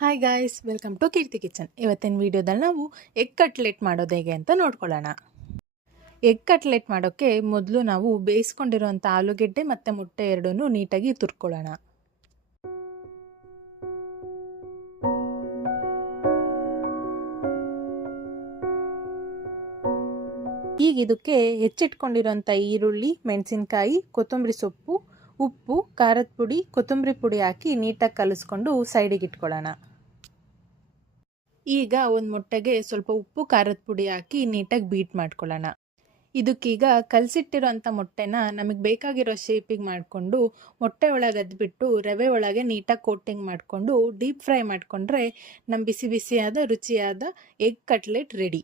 Hi guys, welcome to Keerthi kitchen. ಇವತ್ತಿನ ವಿಡಿಯೋದಲ್ಲಿ ನಾವು ಎಗ್ ಕಟ್ಲೆಟ್ ಮಾಡೋದು ಹೇಗೆ ಅಂತ ನೋಡ್ಕೊಳ್ಳೋಣ. ಎಗ್ ಕಟ್ಲೆಟ್ ಮಾಡೋಕ್ಕೆ ಮೊದಲು ನಾವು ಬೇಯಿಸ್ಕೊಂಡಿರೋಂಥ ಆಲೂಗೆಡ್ಡೆ ಮತ್ತು ಮೊಟ್ಟೆ ಎರಡೂ ನೀಟಾಗಿ ತುರ್ಕೊಳ್ಳೋಣ. ಈಗ ಇದಕ್ಕೆ ಹೆಚ್ಚಿಟ್ಕೊಂಡಿರೋಂಥ ಈರುಳ್ಳಿ, ಮೆಣಸಿನ್ಕಾಯಿ, ಕೊತ್ತಂಬರಿ ಸೊಪ್ಪು, ಉಪ್ಪು, ಖಾರದ ಪುಡಿ, ಕೊತ್ತಂಬರಿ ಪುಡಿ ಹಾಕಿ ನೀಟಾಗಿ ಕಲಿಸ್ಕೊಂಡು ಸೈಡಿಗೆ ಇಟ್ಕೊಳ್ಳೋಣ. ಈಗ ಒಂದು ಮೊಟ್ಟೆಗೆ ಸ್ವಲ್ಪ ಉಪ್ಪು, ಖಾರದ ಪುಡಿ ಹಾಕಿ ನೀಟಾಗಿ ಬೀಟ್ ಮಾಡ್ಕೊಳ್ಳೋಣ. ಇದಕ್ಕೀಗ ಕಲಸಿಟ್ಟಿರೋಂಥ ಮೊಟ್ಟೆನ ನಮಗೆ ಬೇಕಾಗಿರೋ ಶೇಪಿಗೆ ಮಾಡಿಕೊಂಡು ಮೊಟ್ಟೆ ಒಳಗೆ ಅದ್ಬಿಟ್ಟು ರವೆ ಒಳಗೆ ನೀಟಾಗಿ ಕೋಟಿಂಗ್ ಮಾಡಿಕೊಂಡು ಡೀಪ್ ಫ್ರೈ ಮಾಡಿಕೊಂಡ್ರೆ ನಮ್ಮ ಬಿಸಿ ಬಿಸಿಯಾದ ರುಚಿಯಾದ ಎಗ್ ಕಟ್ಲೆಟ್ ರೆಡಿ.